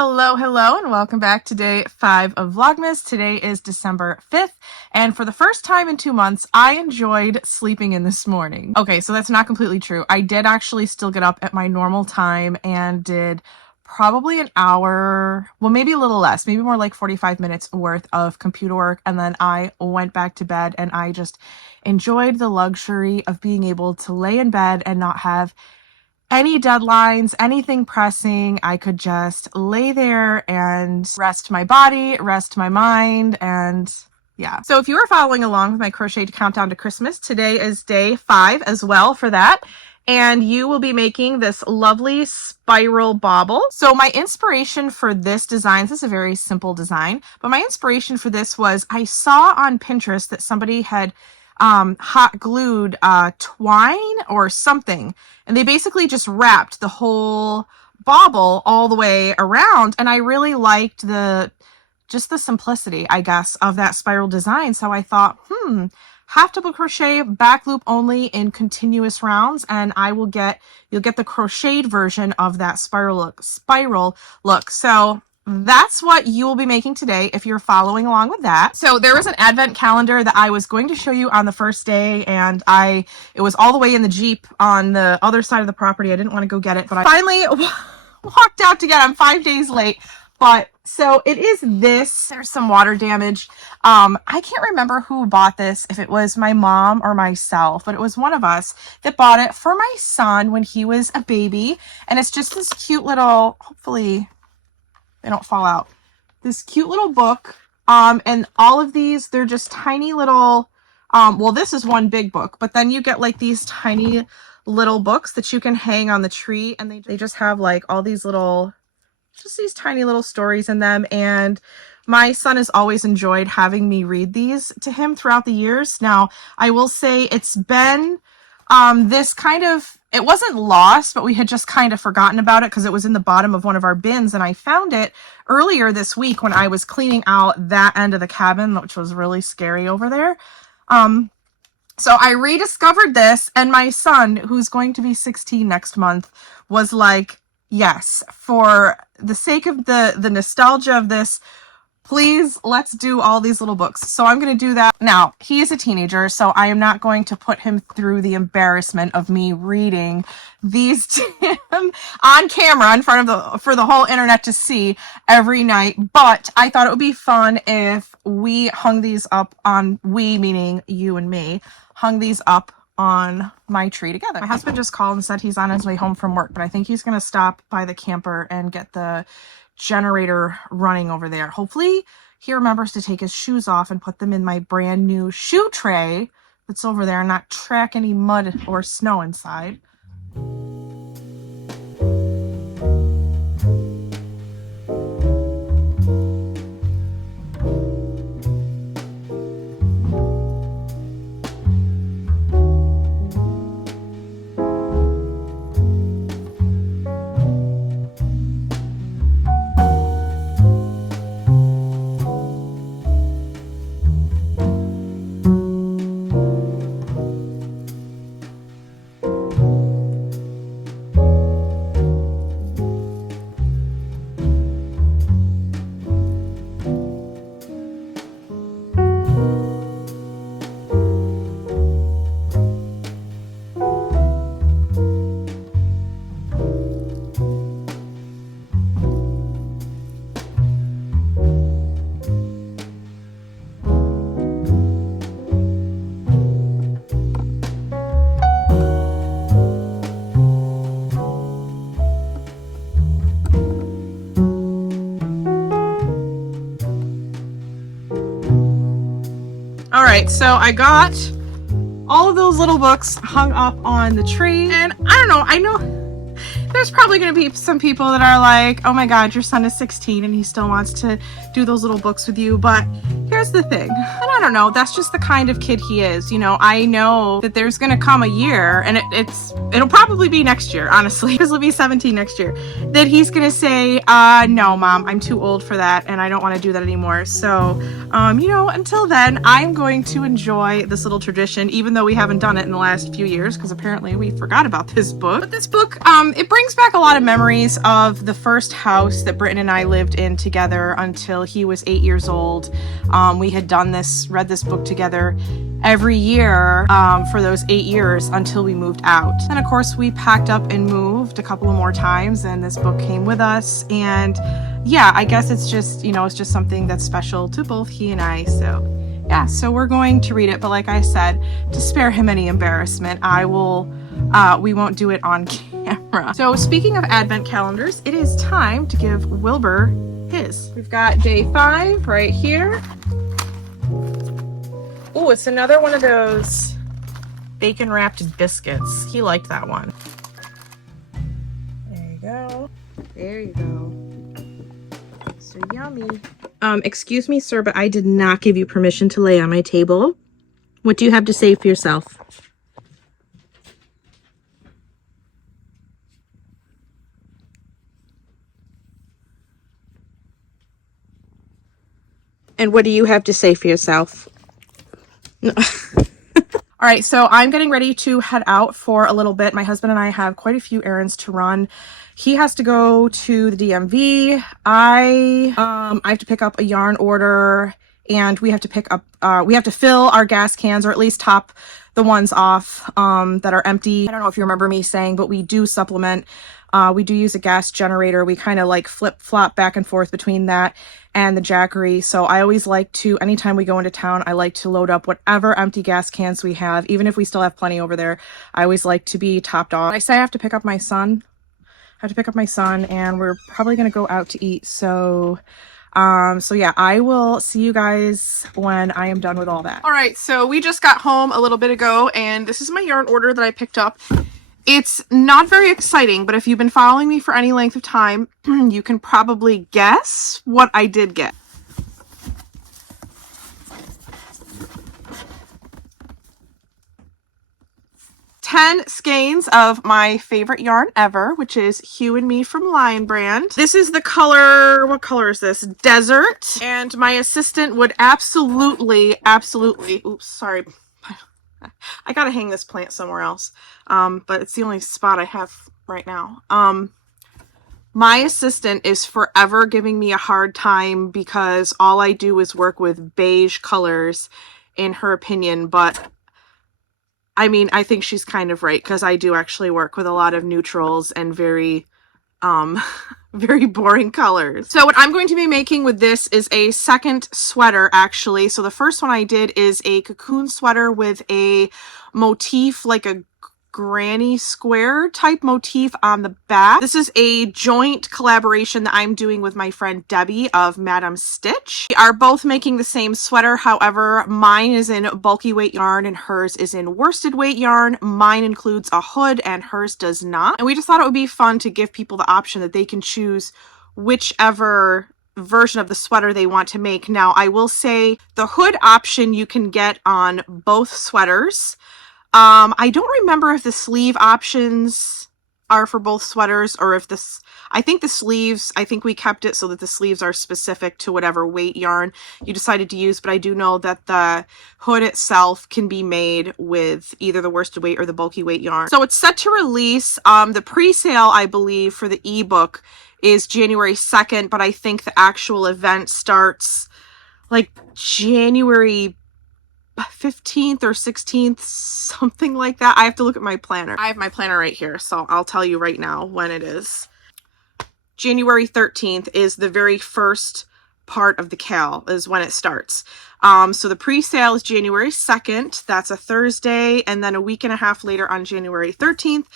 Hello, and welcome back to day 5 of Vlogmas. Today is December 5th, and for the first time in 2 months, I enjoyed sleeping in this morning. Okay, so that's not completely true. I did actually still get up at my normal time and did probably an hour, well, maybe a little less, maybe more like 45 minutes worth of computer work, and then I went back to bed, and I just enjoyed the luxury of being able to lay in bed and not have any deadlines, anything pressing. I could just lay there and rest my body, rest my mind, and yeah. So if you are following along with my crochet countdown to Christmas, today is day 5 as well for that. And you will be making this lovely spiral bauble. So my inspiration for this design, this is a very simple design, but my inspiration for this was I saw on Pinterest that somebody had hot glued twine or something, and they basically just wrapped the whole bauble all the way around, and I really liked just the simplicity, I guess, of that spiral design. So I thought, half double crochet, back loop only in continuous rounds, and you'll get the crocheted version of that spiral look. So that's what you will be making today if you're following along with that. So there was an advent calendar that I was going to show you on the first day, and it was all the way in the Jeep on the other side of the property. I didn't want to go get it, but I finally walked out to get it. I'm 5 days late. But so it is this. There's some water damage. I can't remember who bought this, if it was my mom or myself, but it was one of us that bought it for my son when he was a baby. And it's just this cute little, hopefully they don't fall out, this cute little book. And all of these, they're just tiny little, well, this is one big book, but then you get like these tiny little books that you can hang on the tree, and they just have like all these little, just these tiny little stories in them. And my son has always enjoyed having me read these to him throughout the years. Now, I will say it's been this kind of, it wasn't lost, but we had just kind of forgotten about it because it was in the bottom of one of our bins, and I found it earlier this week when I was cleaning out that end of the cabin, which was really scary over there. So I rediscovered this, and my son, who's going to be 16 next month, was like, yes, for the sake of the nostalgia of this, please, let's do all these little books. So I'm going to do that. Now, he is a teenager, so I am not going to put him through the embarrassment of me reading these to him on camera in front of for the whole internet to see every night. But I thought it would be fun if we hung these up on, we meaning you and me, hung these up on my tree together. My husband just called and said he's on his way home from work, but I think he's going to stop by the camper and get the generator running over there. Hopefully he remembers to take his shoes off and put them in my brand new shoe tray that's over there and not track any mud or snow inside. All right, so I got all of those little books hung up on the tree, and I know there's probably going to be some people that are like, oh my God, your son is 16 and he still wants to do those little books with you. But here's the thing. And I don't know, that's just the kind of kid he is. You know, I know that there's gonna come a year, and it'll probably be next year, honestly, because he'll be 17 next year, that he's gonna say, no, Mom, I'm too old for that, and I don't want to do that anymore. So, you know, until then, I'm going to enjoy this little tradition, even though we haven't done it in the last few years, because apparently we forgot about this book. But this book, it brings back a lot of memories of the first house that Britton and I lived in together until he was 8 years old. We had read this book together every year for those 8 years until we moved out. And of course we packed up and moved a couple of more times, and this book came with us. And yeah, I guess it's just, you know, it's just something that's special to both he and I. So yeah, so we're going to read it, but like I said, to spare him any embarrassment, we won't do it on camera. So speaking of advent calendars, it is time to give Wilbur his. We've got day 5 right here. Oh, it's another one of those bacon wrapped biscuits. He liked that one. There you go. There you go. So yummy. Excuse me, sir, but I did not give you permission to lay on my table. What do you have to say for yourself? And what do you have to say for yourself? No. All right, so I'm getting ready to head out for a little bit. My husband and I have quite a few errands to run. He has to go to the DMV. I have to pick up a yarn order, and we have to fill our gas cans, or at least top the ones off that are empty. I don't know if you remember me saying, but we do supplement. We do use a gas generator. We kind of like flip-flop back and forth between that and the Jackery. So I always like to, anytime we go into town, I like to load up whatever empty gas cans we have. Even if we still have plenty over there, I always like to be topped off. I say I have to pick up my son. And we're probably going to go out to eat. So yeah, I will see you guys when I am done with all that. All right, so we just got home a little bit ago, and this is my yarn order that I picked up. It's not very exciting, but if you've been following me for any length of time, you can probably guess what I did get. 10 skeins of my favorite yarn ever, which is Hue and Me from Lion Brand. This is the color, what color is this? Desert. And my assistant would absolutely, oops, sorry. I gotta hang this plant somewhere else. But it's the only spot I have right now. My assistant is forever giving me a hard time because all I do is work with beige colors, in her opinion, but I mean, I think she's kind of right, because I do actually work with a lot of neutrals and very, very boring colors. So what I'm going to be making with this is a second sweater, actually. So the first one I did is a cocoon sweater with a motif, like a granny square type motif on the back. This is a joint collaboration that I'm doing with my friend Debbie of Madame Stitch. We are both making the same sweater. However, mine is in bulky weight yarn and hers is in worsted weight yarn. Mine includes a hood and hers does not. And we just thought it would be fun to give people the option that they can choose whichever version of the sweater they want to make. Now, I will say the hood option you can get on both sweaters. I don't remember if the sleeve options are for both sweaters or if this, I think the sleeves, I think we kept it so that the sleeves are specific to whatever weight yarn you decided to use, but I do know that the hood itself can be made with either the worsted weight or the bulky weight yarn. So it's set to release, the pre-sale, I believe, for the ebook is January 2nd, but I think the actual event starts like January 15th or 16th, something like that. I have to look at my planner. I have my planner right here, so I'll tell you right now when it is. January 13th is the very first part of the cal, is when it starts. So the pre-sale is January 2nd. That's a Thursday, and then a week and a half later on January 13th,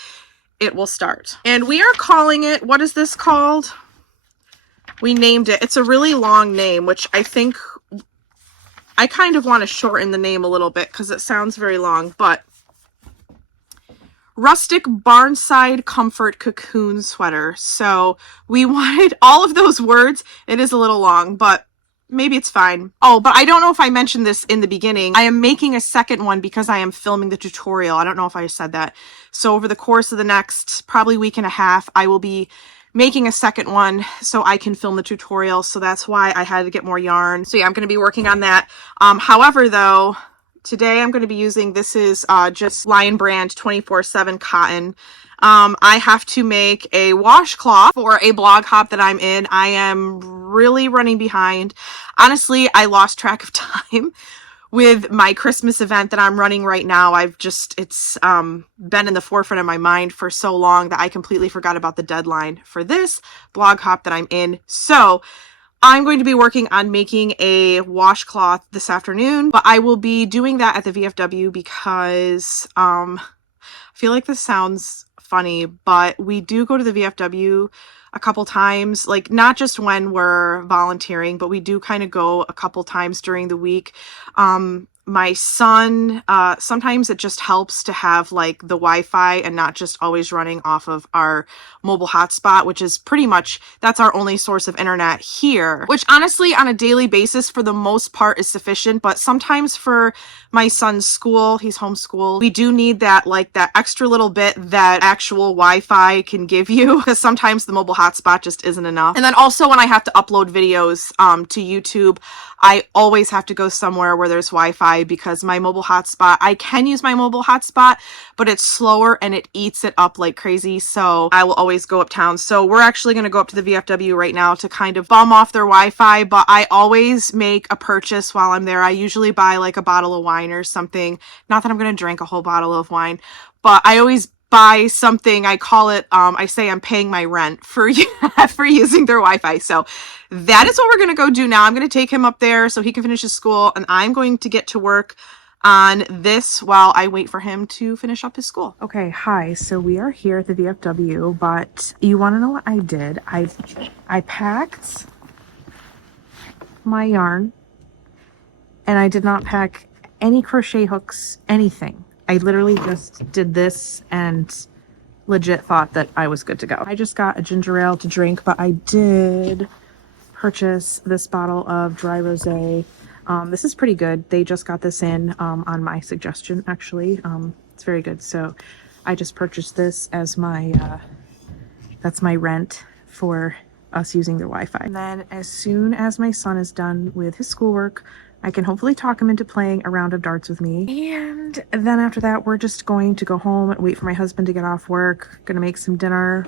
it will start. And we are calling it, what is this called? We named it. It's a really long name, which I think I kind of want to shorten the name a little bit because it sounds very long, but Rustic Barnside Comfort Cocoon Sweater. So we wanted all of those words. It is a little long, but maybe it's fine. Oh, but I don't know if I mentioned this in the beginning. I am making a second one because I am filming the tutorial. I don't know if I said that. So over the course of the next probably week and a half, I will be making a second one so I can film the tutorial. So that's why I had to get more yarn. So yeah, I'm going to be working on that. However, though, today I'm going to be using, this is just Lion Brand 24/7 cotton. I have to make a washcloth for a blog hop that I'm in. I am really running behind. Honestly, I lost track of time with my Christmas event that I'm running right now. It's been in the forefront of my mind for so long that I completely forgot about the deadline for this blog hop that I'm in. So I'm going to be working on making a washcloth this afternoon, but I will be doing that at the VFW because I feel like this sounds funny, but we do go to the VFW a couple times, like not just when we're volunteering, but we do kind of go a couple times during the week. My son, sometimes it just helps to have like the Wi-Fi and not just always running off of our mobile hotspot, which is pretty much, that's our only source of internet here, which honestly on a daily basis for the most part is sufficient. But sometimes for my son's school, he's homeschooled, we do need that, like that extra little bit that actual Wi-Fi can give you, because sometimes the mobile hotspot just isn't enough. And then also when I have to upload videos to YouTube, I always have to go somewhere where there's Wi-Fi, because my mobile hotspot, I can use my mobile hotspot, but it's slower and it eats it up like crazy. So I will always go uptown. So we're actually going to go up to the VFW right now to kind of bum off their Wi-Fi, but I always make a purchase while I'm there. I usually buy like a bottle of wine or something. Not that I'm going to drink a whole bottle of wine, but I always buy something. I call it, I say I'm paying my rent for for using their Wi-Fi. So that is what we're going to go do now. I'm going to take him up there so he can finish his school, and I'm going to get to work on this while I wait for him to finish up his school. Okay, hi. So we are here at the VFW, but you want to know what I did? I packed my yarn, and I did not pack any crochet hooks, anything. I literally just did this and legit thought that I was good to go. I just got a ginger ale to drink, but I did purchase this bottle of dry rosé. This is pretty good. They just got this in on my suggestion, actually. It's very good. So I just purchased this as my, that's my rent for us using their Wi-Fi. And then as soon as my son is done with his schoolwork, I can hopefully talk him into playing a round of darts with me. And then after that, we're just going to go home and wait for my husband to get off work. Gonna make some dinner,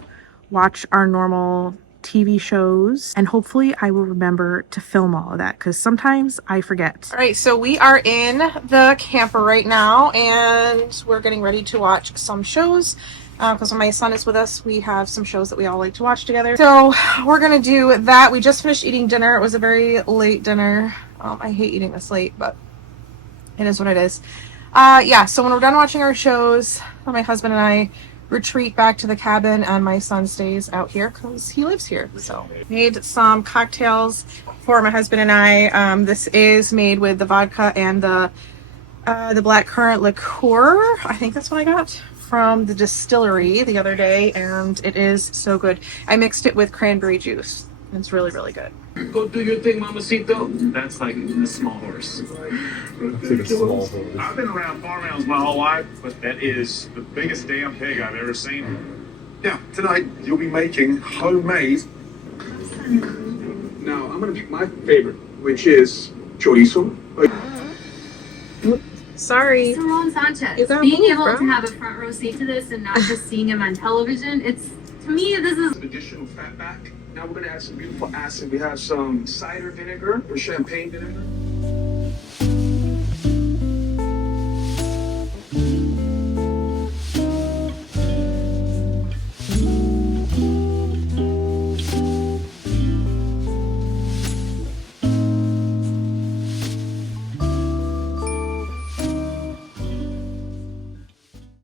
watch our normal TV shows, and hopefully I will remember to film all of that because sometimes I forget. All right, so we are in the camper right now and we're getting ready to watch some shows. Because when my son is with us, we have some shows that we all like to watch together. So we're gonna do that. We just finished eating dinner. It was a very late dinner. I hate eating this late, but it is what it is. Yeah, so when we're done watching our shows, my husband and I retreat back to the cabin, and my son stays out here because he lives here. So made some cocktails for my husband and I. This is made with the vodka and the blackcurrant liqueur. I think that's what I got from the distillery the other day, and it is so good. I mixed it with cranberry juice. It's really, really good. Go do your thing, Mamacito. That's like a small horse. I've been around farm animals my whole life, but that is the biggest damn pig I've ever seen. Yeah, tonight you'll be making homemade. Now, I'm going to pick my favorite, which is chorizo. Sorry. Mr. Ron Sanchez, being able to have a front row seat to this and not just seeing him on television, it's, to me, this is additional fat back. Now we're going to add some beautiful acid. We have some cider vinegar or champagne vinegar.